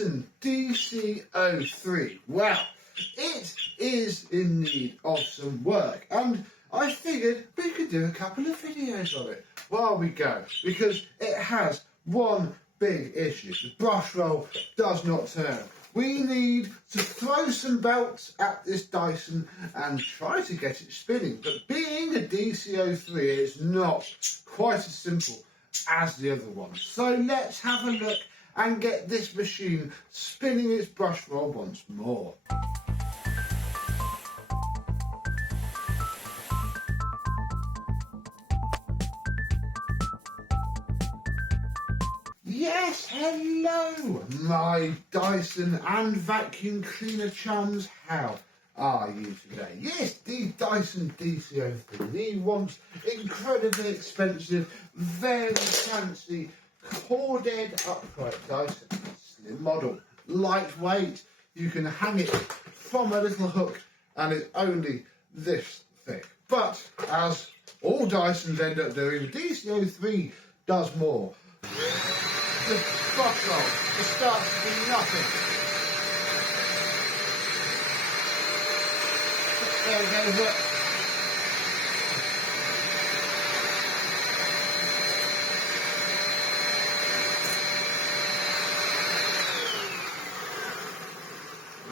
Dyson DC03. Well, it is in need of some work, and I figured we could do a couple of videos on it while we go, because it has one big issue. The brush roll does not turn. We need to throw some belts at this Dyson and try to get it spinning. But being a DC03, it's not quite as simple as the other one. So let's have a look and get this machine spinning its brush roll once more. Yes, hello, my Dyson and vacuum cleaner chums. How are you today? Yes, the Dyson DC03, the once incredibly expensive, very fancy, corded upright Dyson. Slim model, lightweight. You can hang it from a little hook and it's only this thick. But as all Dysons end up doing, the DC03 does more. The brush roll just starts to do nothing. There we go.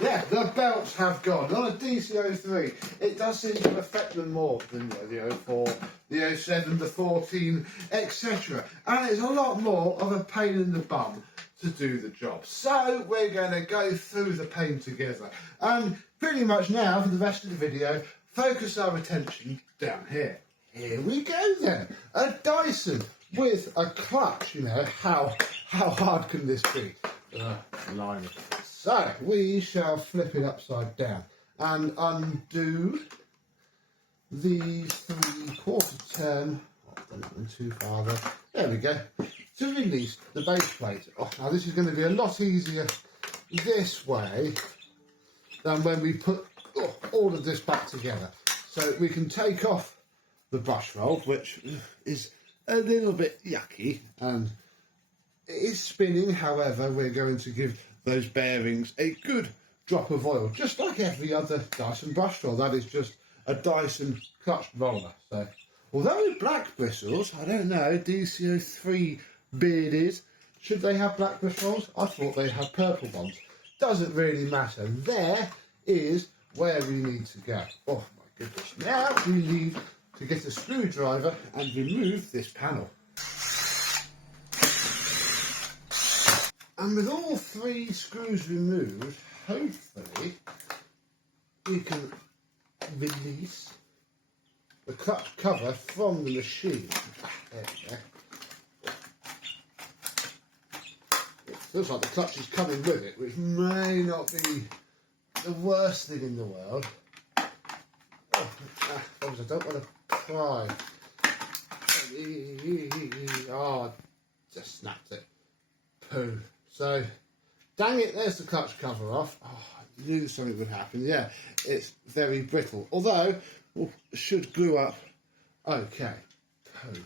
Yeah, the belts have gone. On a DC03, it does seem to affect them more than the 04, the 07, the 14, etc. And it's a lot more of a pain in the bum to do the job. So we're going to go through the pain together. And pretty much now, for the rest of the video, focus our attention down here. Here we go then. A Dyson with a clutch. You know, how hard can this be? Blimey. So we shall flip it upside down and undo the 3/4 turn. Oh, don't went too far there. There we go. To release the base plate. Oh, now this is going to be a lot easier this way than when we put all of this back together. So we can take off the brush roll, which is a little bit yucky, and it is spinning. However, we're going to give those bearings a good drop of oil, just like every other Dyson brush roll. That is just a Dyson clutch roller. So, although with black bristles, I don't know, DC03 bearded, should they have black brush rolls? I thought they had purple ones. Doesn't really matter. There is where we need to go. Oh my goodness. Now we need to get a screwdriver and remove this panel. And with all 3 screws removed, hopefully we can release the clutch cover from the machine. There we go. It feels like the clutch is coming with it, which may not be the worst thing in the world. Oh, I don't want to pry. Oh, just snapped it. Poo. So, dang it, there's the clutch cover off. Oh, I knew something would happen. Yeah, it's very brittle. Although, should glue up okay. Poo.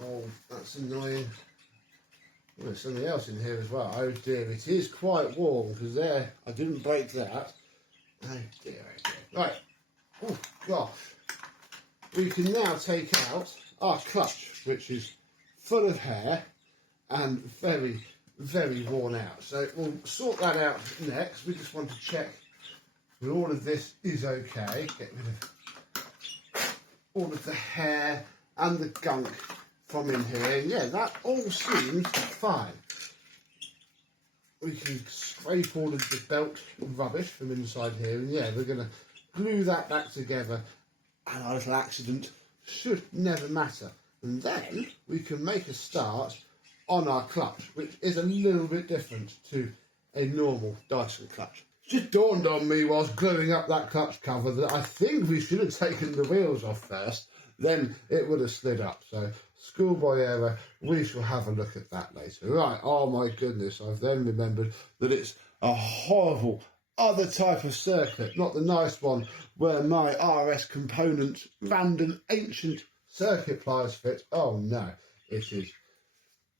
Oh, that's annoying. Oh, there's something else in here as well. Oh dear, it is quite warm, because there, I didn't break that. Oh dear, oh dear. Right. Oh gosh. We can now take out our clutch, which is full of hair and very, very worn out. So we'll sort that out next. We just want to check that all of this is okay. Get rid of all of the hair and the gunk from in here. And yeah, that all seems fine. We can scrape all of the belt rubbish from inside here. And yeah, we're going to glue that back together. And our little accident should never matter. And then we can make a start on our clutch, which is a little bit different to a normal Dyson clutch. It just dawned on me whilst gluing up that clutch cover that I think we should have taken the wheels off first, then it would have slid up. So, schoolboy error, we shall have a look at that later. Right, oh my goodness, I've then remembered that it's a horrible other type of circuit, not the nice one where my RS component random ancient circuit pliers fit. Oh no, it is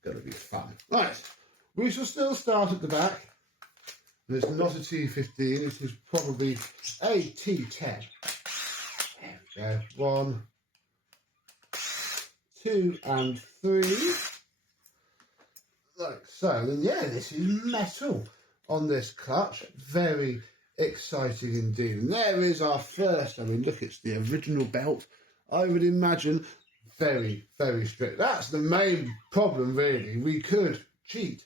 going to be fun. Right, we shall still start at the back And it's not a T15, it is probably a T10. There we go. 1, 2 and 3. Like so. And yeah, this is metal on this clutch. Very exciting indeed. And there is our first. I mean, look, it's the original belt. I would imagine very, very strict. That's the main problem, really. We could cheat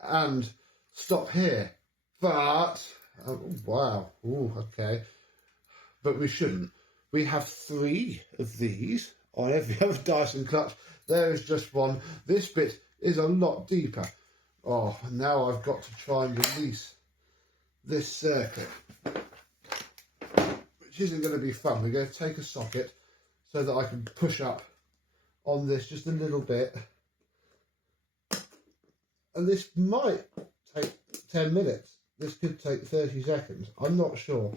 and stop here. But, oh, wow. Ooh, okay. But we shouldn't. We have 3 of these on every other Dyson clutch. There is just one. This bit is a lot deeper. Oh, now I've got to try and release this circuit, which isn't going to be fun. We're going to take a socket so that I can push up on this just a little bit. And this might take 10 minutes. This could take 30 seconds. I'm not sure.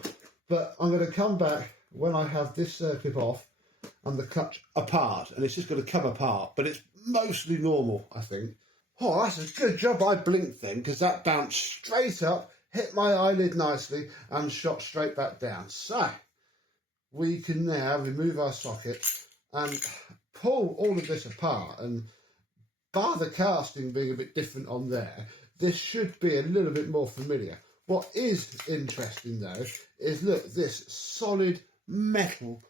But I'm going to come back when I have this circuit off and the clutch apart. And it's just going to come apart. But it's mostly normal, I think. Oh, that's a good job I blinked then, because that bounced straight up, hit my eyelid nicely and shot straight back down. So we can now remove our socket and pull all of this apart. And bar the casting being a bit different on there, this should be a little bit more familiar. What is interesting though is, look, this solid metal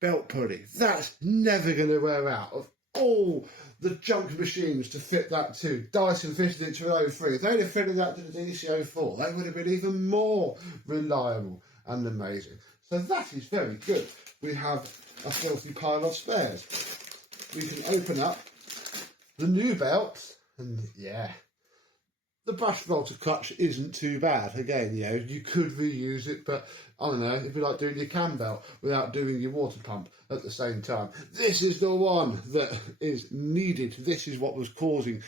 belt pulley. That's never going to wear out. Of all the junk machines to fit that to, Dyson fitted it to an 03. If they'd have fitted that to the DC04, they would have been even more reliable and amazing. So that is very good. We have a filthy pile of spares. We can open up the new belt, and yeah, the Brushroll to clutch isn't too bad. Again, you know, you could reuse it, but I don't know, it'd be like doing your cam belt without doing your water pump at the same time. This is the one that is needed. This is what was causing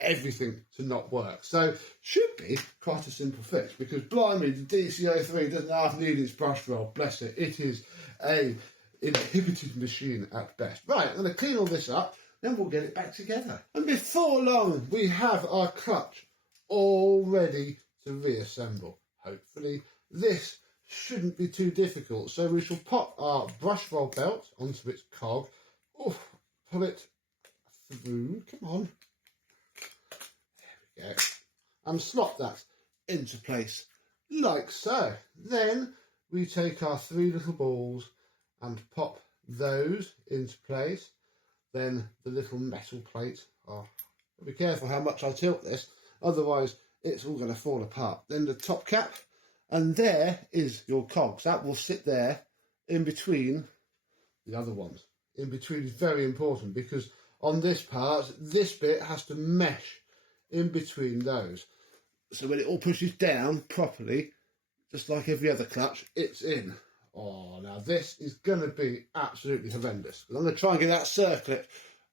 everything to not work. So should be quite a simple fix, because blimey, the DC03 doesn't half need its Brushroll. Bless it. It is a inhibited machine at best. Right, I'm going to clean all this up, then we'll get it back together. And before long, we have our clutch all ready to reassemble. Hopefully this shouldn't be too difficult. So we shall pop our Brushroll belt onto its cog. Oh, pull it through. Come on. There we go. And slot that into place like so. Then we take our 3 little balls and pop those into place. Then the little metal plate. Oh, be careful how much I tilt this, otherwise it's all going to fall apart. Then the top cap, and there is your cogs. That will sit there in between the other ones. In between is very important, because on this part, this bit has to mesh in between those. So when it all pushes down properly, just like every other clutch, it's in. Oh, now this is going to be absolutely horrendous. I'm going to try and get that circlip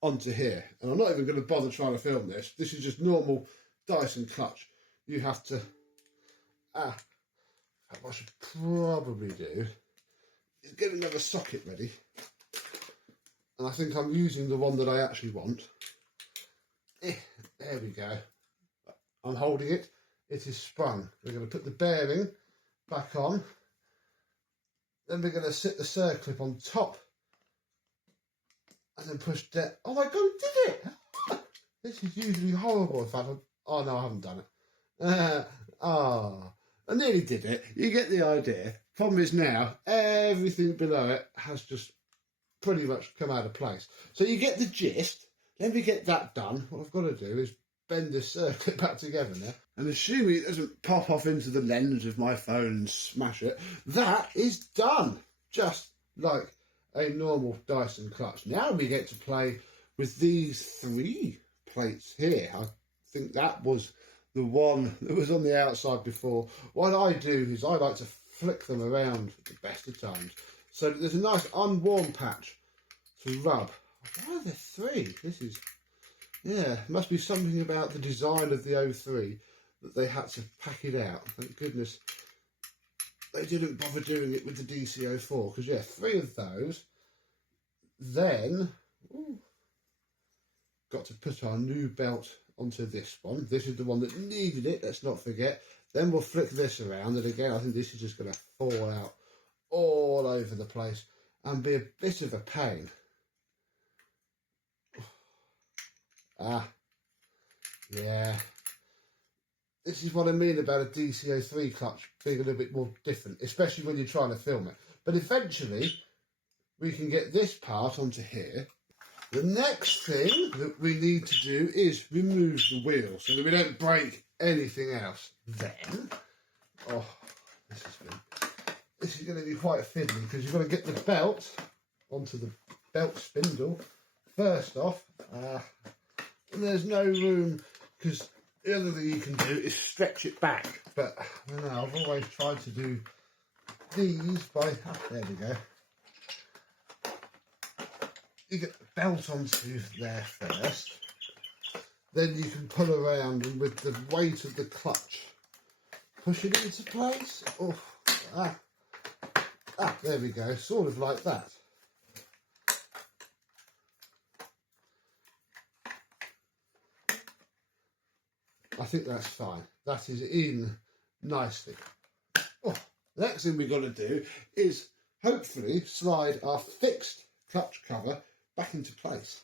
onto here. And I'm not even going to bother trying to film this. This is just normal Dyson clutch. You have to... what I should probably do is get another socket ready. And I think I'm using the one that I actually want. There we go. I'm holding it. It is sprung. We're going to put the bearing back on. Then we're going to sit the circlip on top and then push down. Oh my god, it did it! This is usually horrible. In fact, oh no, I haven't done it. I nearly did it. You get the idea. Problem is now, everything below it has just pretty much come out of place. So you get the gist. Let me get that done. What I've got to do is bend this circuit back together now. And assuming it doesn't pop off into the lens of my phone and smash it, that is done. Just like a normal Dyson clutch. Now we get to play with these 3 plates here. I think that was the one that was on the outside before. What I do is I like to flick them around at the best of times, so that there's a nice unworn patch to rub. Why are there 3? This is... yeah, must be something about the design of the 03 that they had to pack it out. Thank goodness they didn't bother doing it with the DC04, because yeah, 3 of those. Then got to put our new belt onto this one. This is the one that needed it, let's not forget. Then we'll flick this around, and again, I think this is just going to fall out all over the place and be a bit of a pain. Yeah. This is what I mean about a DC03 clutch being a little bit more different, especially when you're trying to film it. But eventually, we can get this part onto here. The next thing that we need to do is remove the wheel so that we don't break anything else. Then, oh, this is going to be quite fiddly because you've got to get the belt onto the belt spindle first off. And there's no room because the other thing you can do is stretch it back. But I know, I've always tried to do these by, there we go. You get the belt onto there first, then you can pull around and with the weight of the clutch, push it into place. Oh, there we go, sort of like that. I think that's fine. That is in nicely. Oh, the next thing we've got to do is hopefully slide our fixed clutch cover back into place.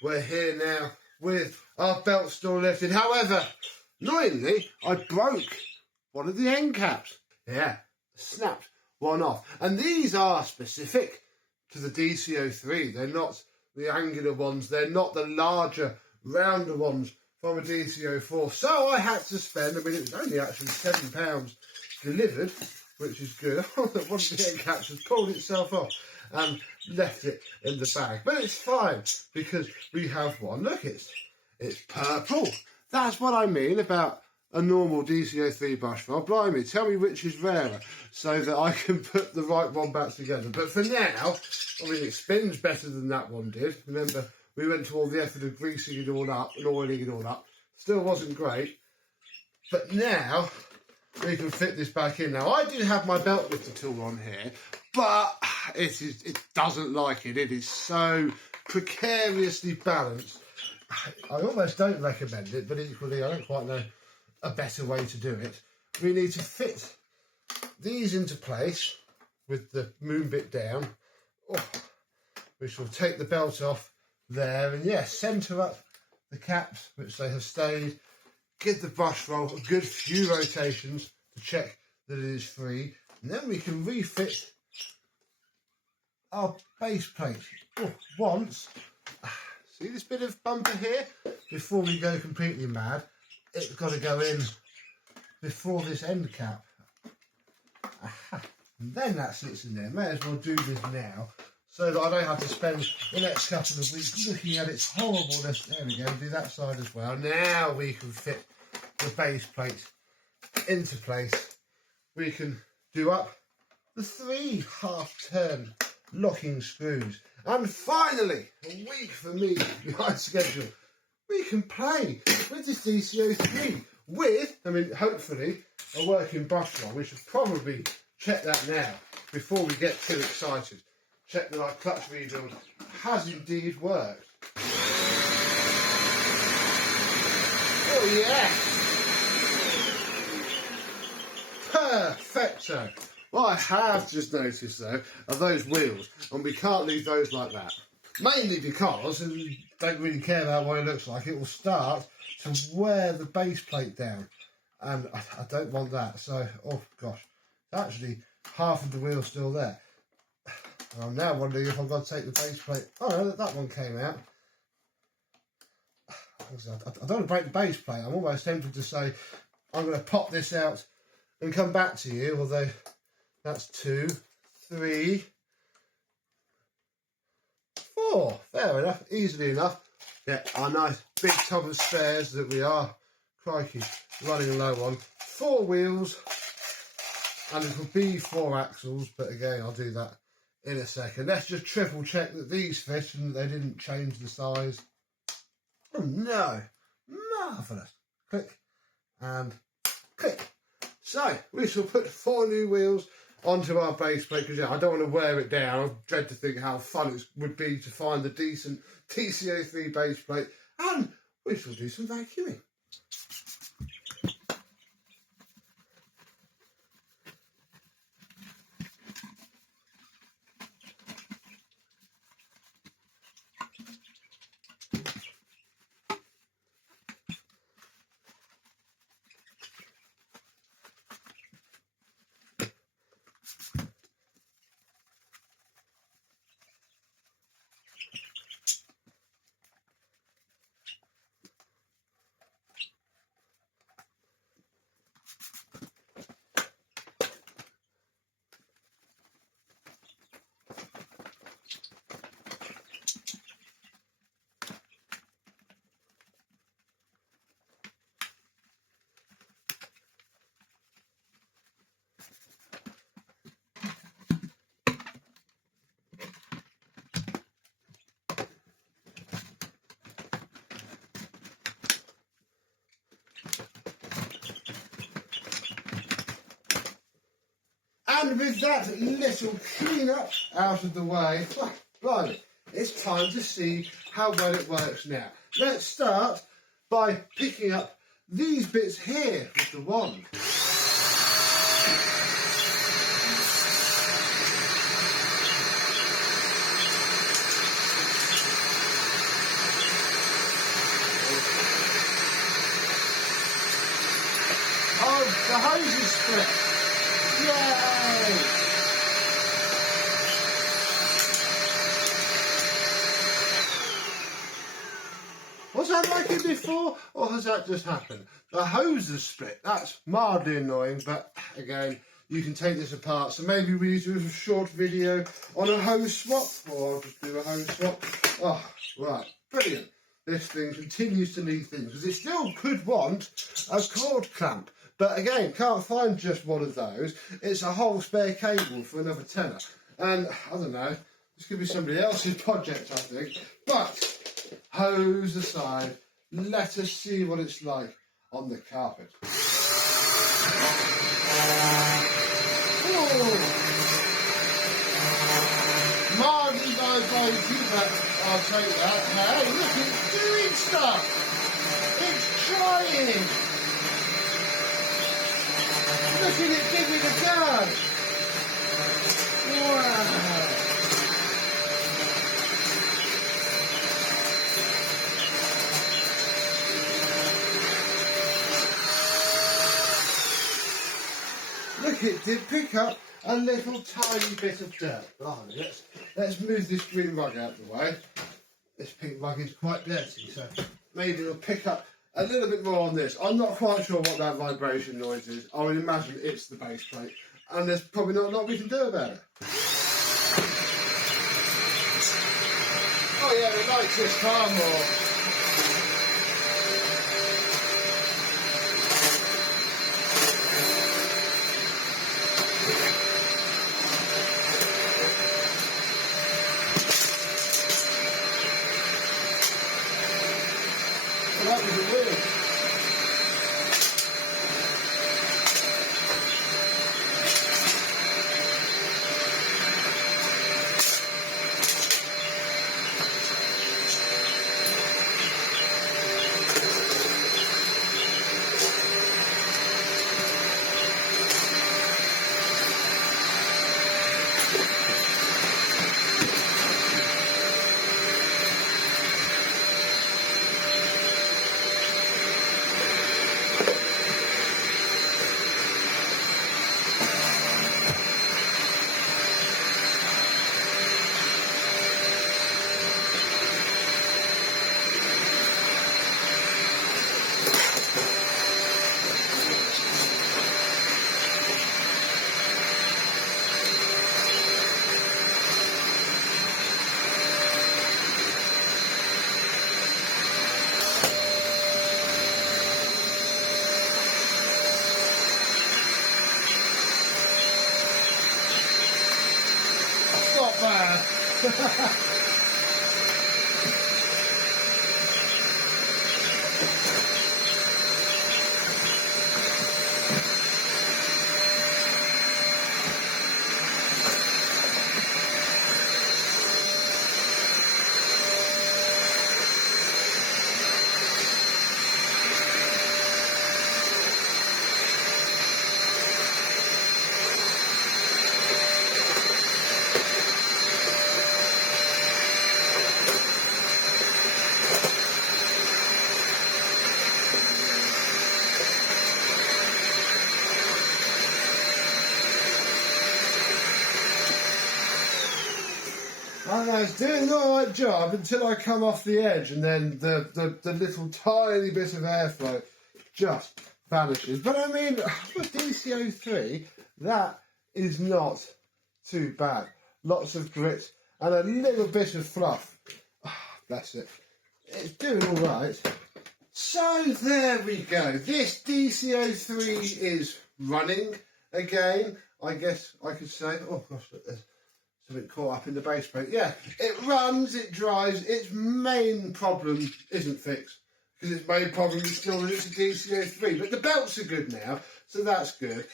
We're here now with our belt still lifted. However, annoyingly, I broke one of the end caps. Yeah, snapped one off. And these are specific to the DC03. They're not the angular ones. They're not the larger, rounder ones from a DC04. So I had to spend, I mean, it was only actually £7 delivered, which is good. One of the end caps has pulled itself off and left it in the bag. But it's fine because we have one. Look, it's purple. That's what I mean about a normal DC03 brush roll. Blimey, tell me which is rarer so that I can put the right one back together. But for now, I mean, it spins better than that one did. Remember, we went to all the effort of greasing it all up and oiling it all up. Still wasn't great. But now we can fit this back in. Now, I did have my belt lifter tool on here, but it doesn't like it. It is so precariously balanced. I almost don't recommend it, but equally I don't quite know a better way to do it. We need to fit these into place with the moon bit down, which will take the belt off there, and yes, centre up the caps, which they have stayed. Give the brush roll a good few rotations to check that it is free, and then we can refit our base plate. Once, see this bit of bumper here? Before we go completely mad, it's got to go in before this end cap. And then that sits in there. May as well do this now so that I don't have to spend the next couple of weeks looking at its horribleness. There we go, do that side as well. Now we can fit the base plate into place. We can do up the 3 half-turn locking screws. And finally, a week for me behind schedule, we can play with this DC03 with, I mean, hopefully, a working brush roll. We should probably check that now before we get too excited. Check that our clutch rebuild has indeed worked. Oh yes! Perfecto! What I have just noticed though are those wheels, and we can't leave those like that. Mainly because, and we don't really care about what it looks like, it will start to wear the base plate down. And I don't want that, so, oh gosh, actually half of the wheel still there. And I'm now wondering if I've got to take the base plate. Oh no, that one came out. I don't want to break the base plate. I'm almost tempted to say I'm going to pop this out and come back to you, although that's 2, 3, 4. Fair enough, easily enough. Get our nice big tub of spares that we are crikey, running low on 4 wheels, and it will be 4 axles, but again, I'll do that in a second. Let's just triple check that these fit and they didn't change the size. Oh no, marvellous. Click and click. So we shall put 4 new wheels onto our base plate, because I don't want to wear it down. I dread to think how fun it would be to find the decent TC03 base plate, and we shall do some vacuuming. And with that little clean-up out of the way, blimey, it's time to see how well it works now. Let's start by picking up these bits here with the wand. Oh, the hose is split. Yay! Was that like it before, or has that just happened? The hose is split. That's mildly annoying, but again, you can take this apart. So maybe we do a short video on a hose swap, or I'll just do a hose swap. Oh, right, brilliant. This thing continues to need things, because it still could want a cord clamp. But again, can't find just one of those. It's a whole spare cable for another tenner. And I don't know, this could be somebody else's project, I think. But hose aside, let us see what it's like on the carpet. Mildly vibrating, but I'll take that. Hey, look, it's doing stuff. It's trying. Look at it give me the card. Wow. Look, it did pick up a little tiny bit of dirt. Oh, let's move this green rug out of the way. This pink rug is quite dirty, so maybe it'll pick up a little bit more on this. I'm not quite sure what that vibration noise is. I would imagine it's the base plate, and there's probably not a lot we can do about it. Oh yeah, it likes this far more. That was a wheel. I was doing the right job until I come off the edge, and then the little tiny bit of airflow just vanishes. But I mean, for DC03, that is not too bad. Lots of grit and a little bit of fluff. Bless it. It's doing all right. So there we go. This DC03 is running again, I guess I could say. Oh gosh, look, there's something caught up in the base plate. Yeah, it runs, it drives. Its main problem isn't fixed, because its main problem is still that it's a DC03. But the belts are good now, so that's good.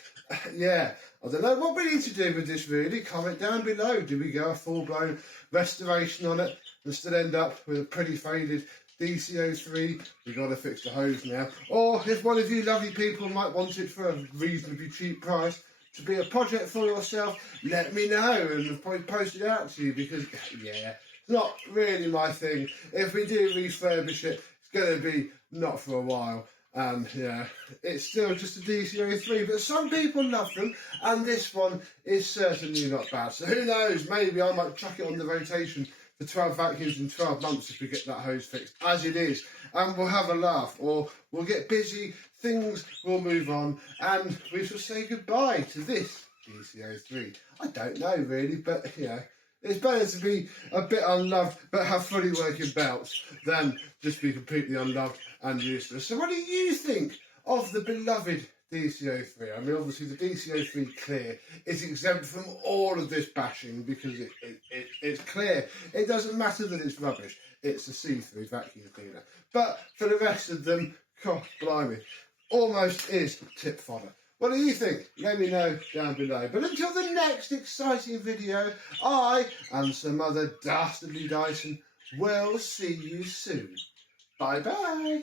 Yeah, I don't know what we need to do with this really. Comment down below. Do we go a full-blown restoration on it and still end up with a pretty faded DC03? We've got to fix the hose now. Or if one of you lovely people might want it for a reasonably cheap price to be a project for yourself, let me know and I'll probably post it out to you, because yeah, it's not really my thing. If we do refurbish it, it's going to be not for a while. And yeah, it's still just a DC03, but some people love them, and this one is certainly not bad. So who knows, maybe I might chuck it on the rotation for 12 vacuums in 12 months if we get that hose fixed as it is, and we'll have a laugh, or we'll get busy, things will move on, and we shall say goodbye to this DC03. I don't know really, but you know, it's better to be a bit unloved but have fully working belts than just be completely unloved and useless. So what do you think of the beloved DC03? I mean, obviously the DC03 Clear is exempt from all of this bashing because it's clear. It doesn't matter that it's rubbish. It's a see-through vacuum cleaner. But for the rest of them, God blimey, almost is tip fodder. What do you think? Let me know down below. But until the next exciting video, I and some other dastardly Dyson will see you soon. Bye-bye.